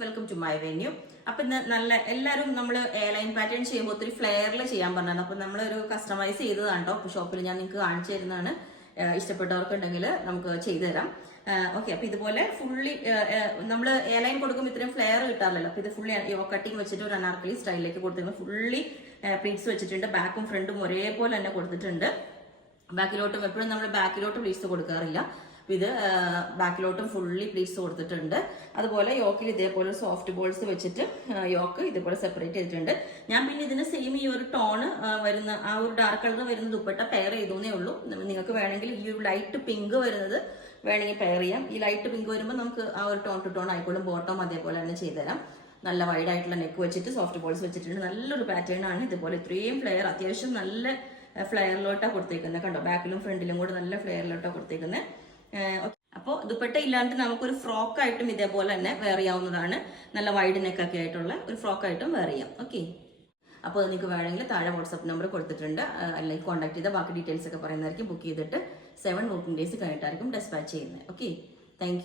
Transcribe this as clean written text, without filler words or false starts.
Welcome to my venue. അപ്പൊ ഇന്ന് നല്ല എല്ലാവരും നമ്മൾ എയർലൈൻ പാറ്റേൺ ചെയ്യുമ്പോൾ ഒത്തിരി ഫ്ലെയറിൽ ചെയ്യാൻ പറഞ്ഞത്. അപ്പൊ നമ്മളൊരു കസ്റ്റമൈസ് ചെയ്തതാണ് കേട്ടോ. ഷോപ്പിൽ ഞാൻ നിങ്ങൾക്ക് കാണിച്ചു തരുന്നതാണ്. ഇഷ്ടപ്പെട്ടവർക്കുണ്ടെങ്കിൽ നമുക്ക് ചെയ്തു തരാം. ഓക്കെ, അപ്പൊ ഇതുപോലെ ഫുള്ളി നമ്മൾ എയർലൈൻ കൊടുക്കുമ്പോൾ ഇത്രയും ഫ്ലെയർ കിട്ടാറില്ലല്ലോ. അപ്പൊ ഇത് ഫുള്ളി കട്ടിങ് വെച്ചിട്ട് ഒരു അനാർക്കലി സ്റ്റൈലിലേക്ക് കൊടുത്തിരുന്നത്. ഫുള്ളി പ്ലീറ്റ്സ് വെച്ചിട്ടുണ്ട്. ബാക്കും ഫ്രണ്ടും ഒരേപോലെ തന്നെ കൊടുത്തിട്ടുണ്ട്. ബാക്കിലോട്ടും എപ്പോഴും നമ്മൾ ബാക്കിലോട്ട് പ്ലീറ്റ്സ് കൊടുക്കാറില്ല. ഇത് ബാക്കിലോട്ടും ഫുള്ളി പ്ലീറ്റ്സ് കൊടുത്തിട്ടുണ്ട്. അതുപോലെ യോക്കിൽ ഇതേപോലെ സോഫ്റ്റ് ബോൾസ് വെച്ചിട്ട് യോക്ക് ഇതേപോലെ സെപ്പറേറ്റ് ചെയ്തിട്ടുണ്ട്. ഞാൻ പിന്നെ ഇതിന് സെയിം ഈ ഒരു ടോണ് വരുന്ന ആ ഒരു ഡാർക്ക് കളർ വരുന്ന ദുപ്പട്ട പെയർ ചെയ്തേ ഉള്ളൂ. നിങ്ങൾക്ക് വേണമെങ്കിൽ ഈ ഒരു ലൈറ്റ് പിങ്ക് വരുന്നത് വേണമെങ്കിൽ പെയർ ചെയ്യാം. ഈ ലൈറ്റ് പിങ്ക് വരുമ്പോൾ നമുക്ക് ആ ഒരു ടോൺ ടു ടോൺ ആയിക്കോളും. ബോട്ടം അതേപോലെ തന്നെ ചെയ്തുതരാം. നല്ല വൈഡ് ആയിട്ടുള്ള നെക്ക് വെച്ചിട്ട് സോഫ്റ്റ് ബോൾസ് വെച്ചിട്ടുണ്ട്. നല്ലൊരു പാറ്റേൺ ആണ്. ഇതുപോലെ ഇത്രയും ഫ്ലെയർ, അത്യാവശ്യം നല്ല ഫ്ലെയറിലോട്ടാണ് കൊടുത്തേക്കുന്നത്. കണ്ടോ, ബാക്കിലും ഫ്രണ്ടിലും കൂടെ നല്ല ഫ്ലെയറിലോട്ടാണ് കൊടുത്തേക്കുന്നത്. അപ്പോൾ ദുപ്പട്ട ഇല്ലാണ്ട് നമുക്കൊരു ഫ്രോക്ക് ആയിട്ടും ഇതേപോലെ തന്നെ വെയർ ചെയ്യാവുന്നതാണ്. നല്ല വൈഡ് നെക്കൊക്കെ ആയിട്ടുള്ള ഒരു ഫ്രോക്ക് ആയിട്ടും വെയർ ചെയ്യാം. ഓക്കെ, അപ്പോൾ നിങ്ങൾക്ക് വേണമെങ്കിൽ താഴെ വാട്സ്ആപ്പ് നമ്പർ കൊടുത്തിട്ടുണ്ട്. അല്ലെങ്കിൽ കോൺടാക്ട് ചെയ്താൽ ബാക്കി ഡീറ്റെയിൽസ് ഒക്കെ പറയുന്നതായിരിക്കും. ബുക്ക് ചെയ്തിട്ട് 7 വർക്കിംഗ് ഡേയ്സ് കഴിഞ്ഞിട്ടായിരിക്കും ഡെസ്പാച്ച് ചെയ്യുന്നത്. Okay, thank